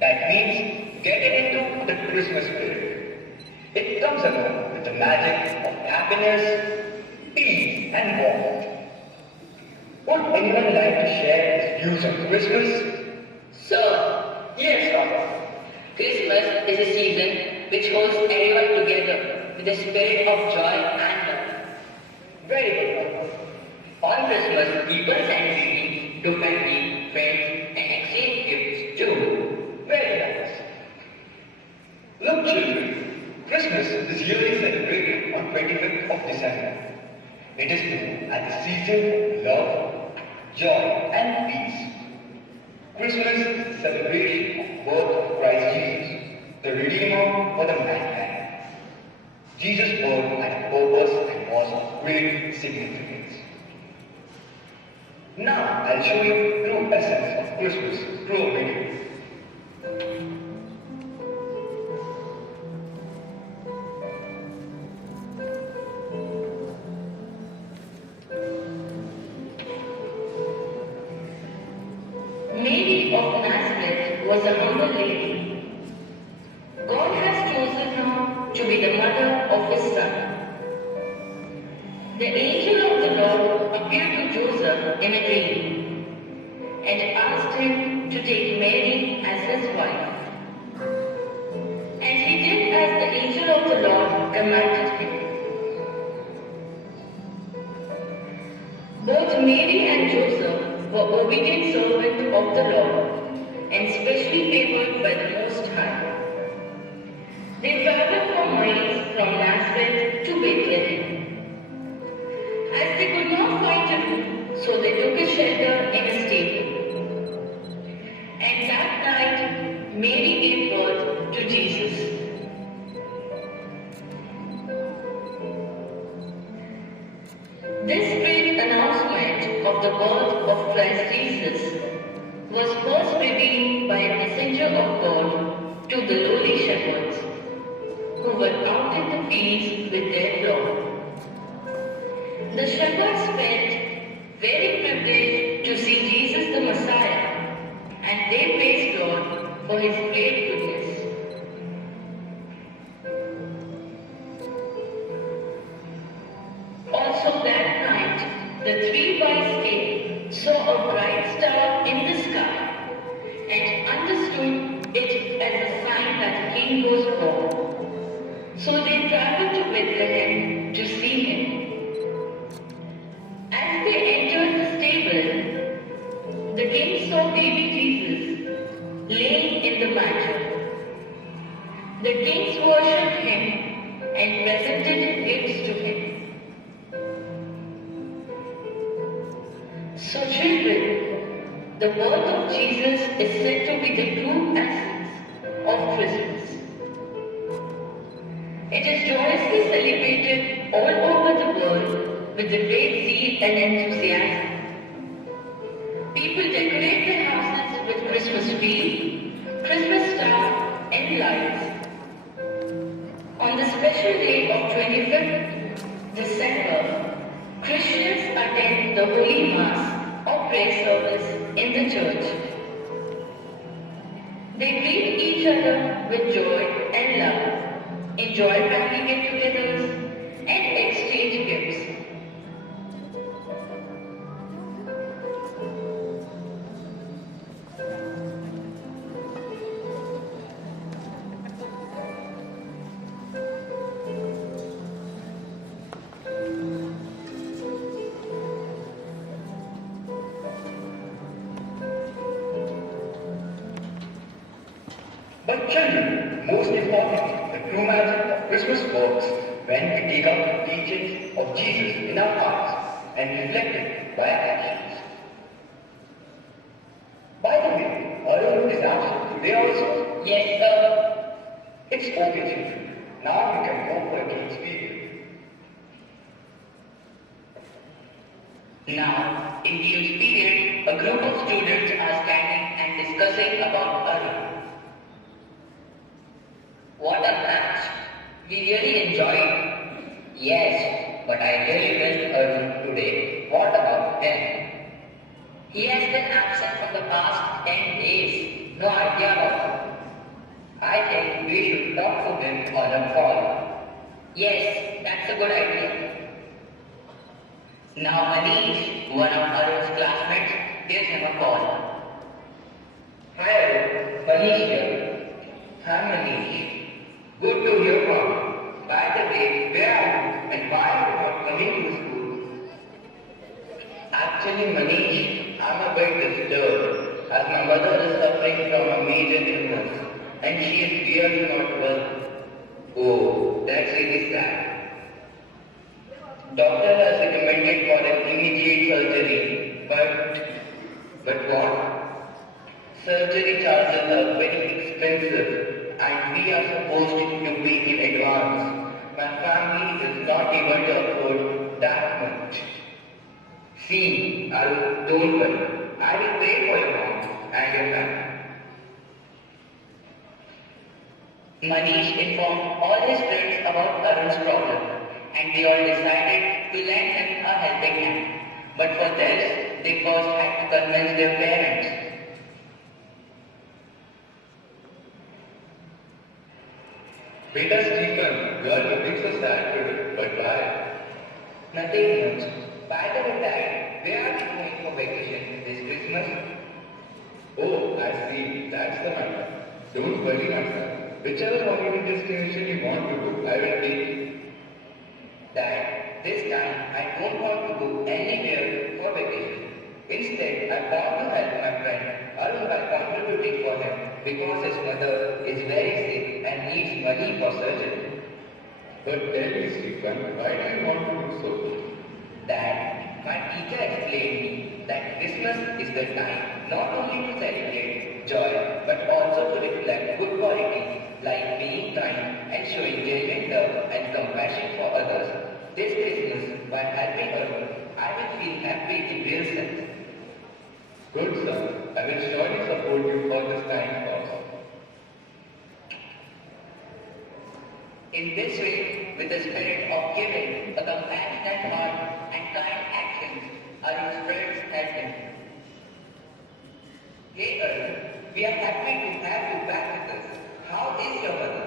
That means getting into the Christmas spirit. It comes along with the magic of happiness, peace, and warmth. Would anyone like to share his views on Christmas? Sir, Yes, Robert. Christmas is a season which holds everyone together with a spirit of joy and love. Very good, Robert. On Christmas, people send greetings to family, friends, and exchange gifts too. Very nice. Look, children, Christmas is usually celebrated on 25th of December. It is known as the season of love, joy, and peace. Christmas is the celebration of the birth of Christ Jesus, the Redeemer for the mankind. Jesus' birth had a purpose and was of great significance. Now I'll show you the true essence of Christmas through a video. Mary of Nazareth was a humble lady. God has chosen her to be the mother of his son. The angel of the Lord appeared to Joseph in a dream and asked him to take Mary as his wife. And he did as the angel of the Lord commanded him. Both Mary and Joseph were obedient servants of the Lord and specially favored by the Most High. They traveled for miles from Nazareth to Bethlehem. As they could not find a room, so they took a shelter in a stable. And that night, Mary gave birth to Jesus. This great announcement of the birth of Christ Jesus was first revealed by a messenger of God to the lowly shepherds who were out in the fields with their flock. The shepherds felt very privileged to see Jesus the Messiah, and they praised God for his great goodness. Also that night, the three wise men saw a bright star in the sky and understood it as a sign that a king was born. So they traveled to Bethlehem to see him. As they entered the stable, the king saw baby Jesus laying in the manger. The kings worshipped him and presented gifts to him. So children, the birth of Jesus is said to be the true essence of Christmas. It is joyously celebrated all over the world with a great zeal and enthusiasm. People decorate their houses with Christmas tree, Christmas star, and lights. On the special day of 25th December, Christians attend the Holy Mass or prayer service in the church. They greet each other with joy and love, enjoy family get-togethers, and exchange gifts. But children, most importantly, the true magic of Christmas works when we take up the teachings of Jesus in our hearts and reflect it by our actions. By the way, Arun is absent today also. Yes, sir. It's okay, children. Now we can go for a games period. Now, in games period, a group of students are standing and discussing about Arun. What a match! We really enjoyed. Yes, but I really missed Arun today. What about him? He has been absent from the past 10 days. No idea about him. I think we should talk to him on a call. Yes, that's a good idea. Now Manish, one of Arun's classmates, gives him a call. Hi Arun, Manish here. Hi Manish. Good to hear from you. By the way, where are you and why are you not coming to school? Actually Manish, I'm a bit disturbed as my mother is suffering from a major illness and she is really not well. Oh, that's really sad. Doctor has recommended for an immediate surgery, but what? Surgery charges are very expensive and we are supposed to pay in advance. My family is not able to afford that much. See, don't worry. I will pay for your mom and your family. Manish informed all his friends about Arun's problem and they all decided to lend him a helping hand. But for this, they first had to convince their parents. Beta Stephen, you are looking so sad today, but why? Nothing much. By the way, Dad, where are you going for vacation this Christmas? Oh, I see. That's the matter. Don't worry, my son. Whichever holiday destination you want to go, I will take you. Dad, this time I don't want to go anywhere for vacation. Instead, I want to help my friend Arun by contributing for him because his mother is very sick and needs money for surgery. But tell me, Stephen, why do you want to do so? Dad, my teacher explained me that Christmas is the time not only to celebrate joy but also to reflect good qualities like being kind and showing genuine love and compassion for others. This Christmas, by helping Arun, I will feel happy in real sense. Good, son. I will surely support you for this kind cause. In this way, with the spirit of giving, a compassionate heart, and kind actions, Arun's friends helped him. Hey Arun, we are happy to have you back with us. How is your mother?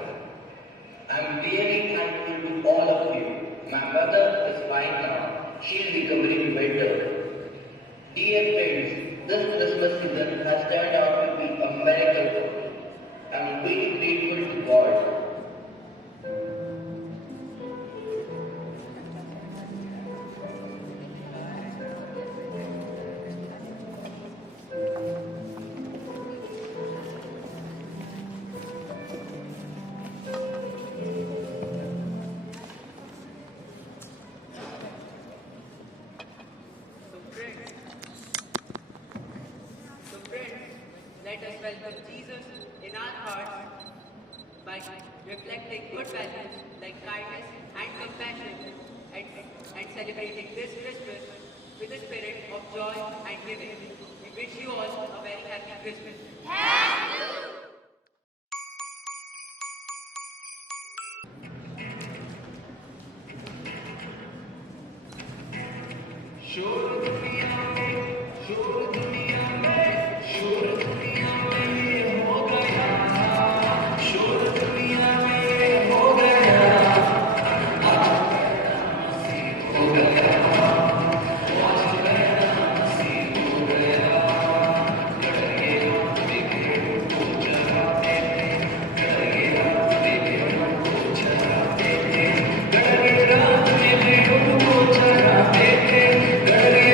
I'm really thankful to all of you. My mother is fine now. She's recovering better. Dear friends, this Christmas season has turned out to be a miracle. I'm really grateful to God. Let us welcome Jesus in our hearts by reflecting good values like kindness and compassion and celebrating this Christmas with a spirit of joy and giving. We wish Christmas. Ganage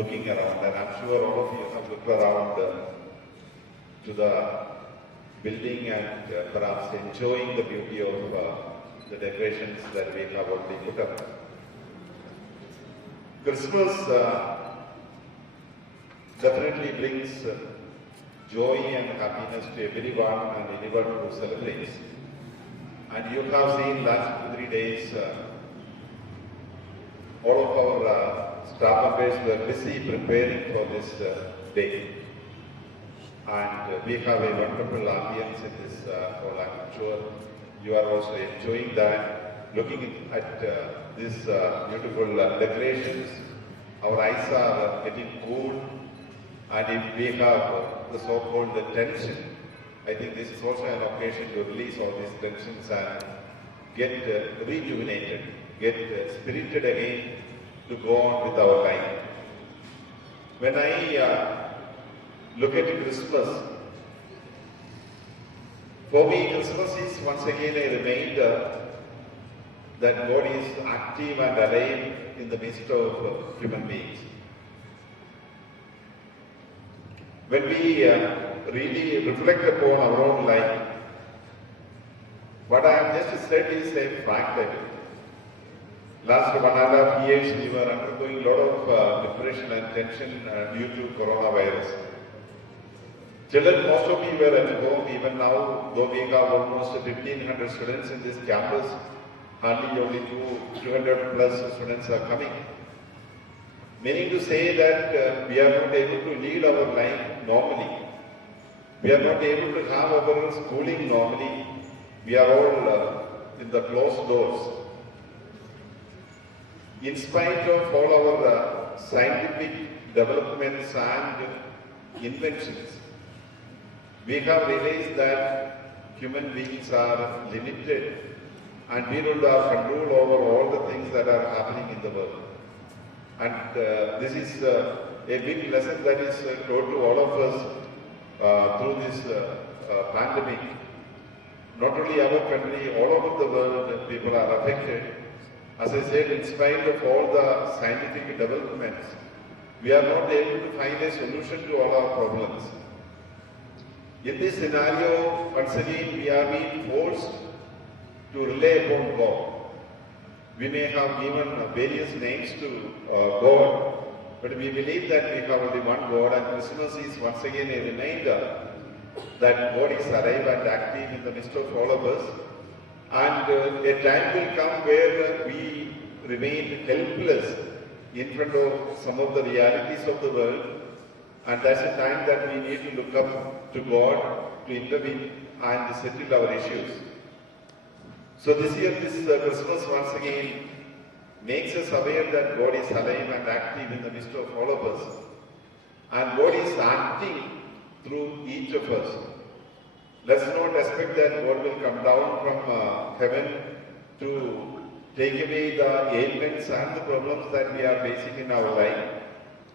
looking around, and I'm sure all of you have looked around to the building and perhaps enjoying the beauty of the decorations that we have already put up. Christmas definitely brings joy and happiness to everyone and anyone who celebrates. And you have seen last 2-3 days, all of our staff members were busy preparing for this day. And we have a wonderful ambience in this hall. I'm sure you are also enjoying that. Looking at these beautiful decorations, our eyes are getting cool. And if we have the so-called tension, I think this is also an occasion to release all these tensions and get rejuvenated, get spirited again to go on with our life. When I look at Christmas, for me Christmas is once again a reminder that God is active and alive in the midst of human beings. When we really reflect upon our own life, what I have just said is a fact that last 1.5 years we were undergoing a lot of depression and tension due to coronavirus. Children, most of you were at home. Even now, though we have almost 1,500 students in this campus, hardly only 200 plus students are coming. Meaning to say that we are not able to lead our life normally. We are not able to have our schooling normally. We are all in the closed doors. In spite of all our scientific developments and inventions, we have realized that human beings are limited and we don't have control over all the things that are happening in the world. And this is a big lesson that is taught to all of us through this pandemic. Not only our country, all over the world, people are affected. As I said, in spite of all the scientific developments, we are not able to find a solution to all our problems. In this scenario, once again, we are being forced to rely upon God. We may have given various names to God, but we believe that we have only one God, and Christmas is once again a reminder that God is alive and active in the midst of all of us. And a time will come where we remain helpless in front of some of the realities of the world, and that's a time that we need to look up to God to intervene and settle our issues. So this year, this Christmas once again makes us aware that God is alive and active in the midst of all of us. And God is acting through each of us. Let's not expect that God will come down from heaven to take away the ailments and the problems that we are facing in our life.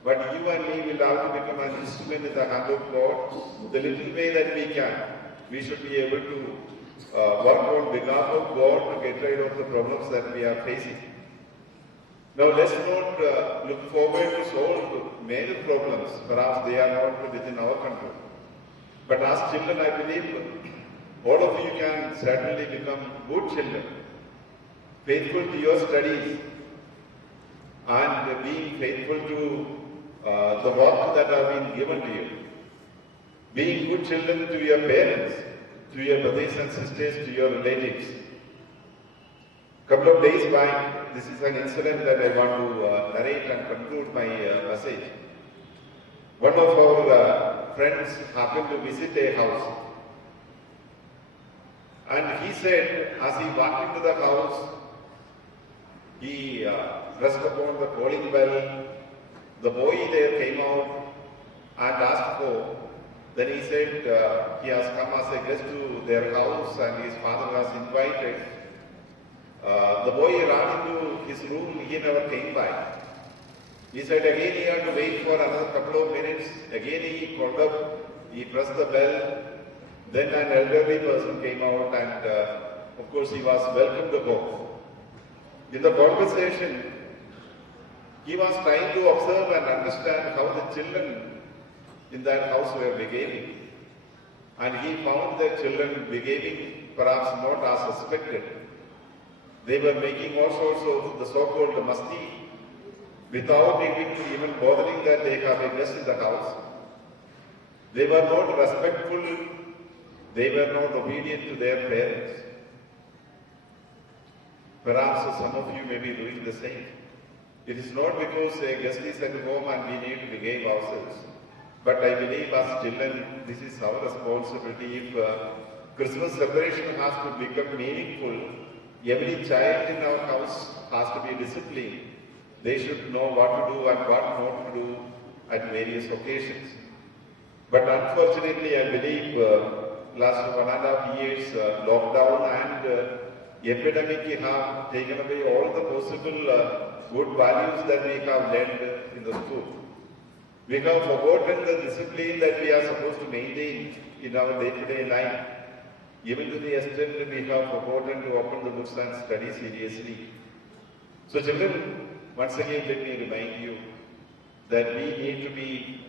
But you and me will have to become an instrument in the hand of God. The little way that we can, we should be able to work on behalf of God to get rid of the problems that we are facing. Now let's not look forward to solve major problems. Perhaps they are not within our control. But as children, I believe all of you can certainly become good children, faithful to your studies and being faithful to the work that have been given to you. Being good children to your parents, to your brothers and sisters, to your relatives. Couple of days back, this is an incident that I want to narrate and conclude my message. One of our friends happened to visit a house. And he said, as he walked into the house, he pressed upon the calling bell. The boy there came out and asked for. Then he said he has come as a guest to their house and his father was invited. The boy ran into his room, he never came back. He said again he had to wait for another couple of minutes. Again he called up, he pressed the bell. Then an elderly person came out and of course he was welcomed home. In the conversation, He was trying to observe and understand how the children in that house were behaving. And he found the children behaving perhaps not as expected. They were making all sorts of the so-called masti without even bothering that they have a guest in the house. They were not respectful. They were not obedient to their parents. Perhaps some of you may be doing the same. It is not because a guest is at home and we need to behave ourselves. But I believe as children, this is our responsibility. If Christmas celebration has to become meaningful, every child in our house has to be disciplined. They should know what to do and what not to do at various occasions. But unfortunately, I believe last 1.5 years, lockdown and epidemic have taken away all the possible good values that we have learned in the school. We have forgotten the discipline that we are supposed to maintain in our day-to-day life. Even to the extent we have forgotten to open the books and study seriously. So children, once again let me remind you that we need to be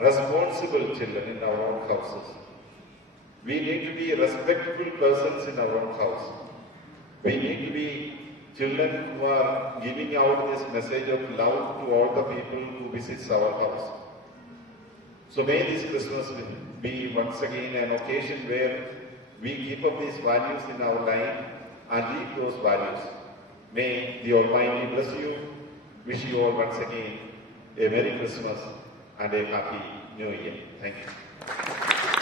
responsible children in our own houses. We need to be respectful persons in our own house. We need to be children who are giving out this message of love to all the people who visit our house. So may this Christmas be once again an occasion where we keep up these values in our life and live those values. May the Almighty bless you. Wish you all once again a Merry Christmas and a Happy New Year. Thank you.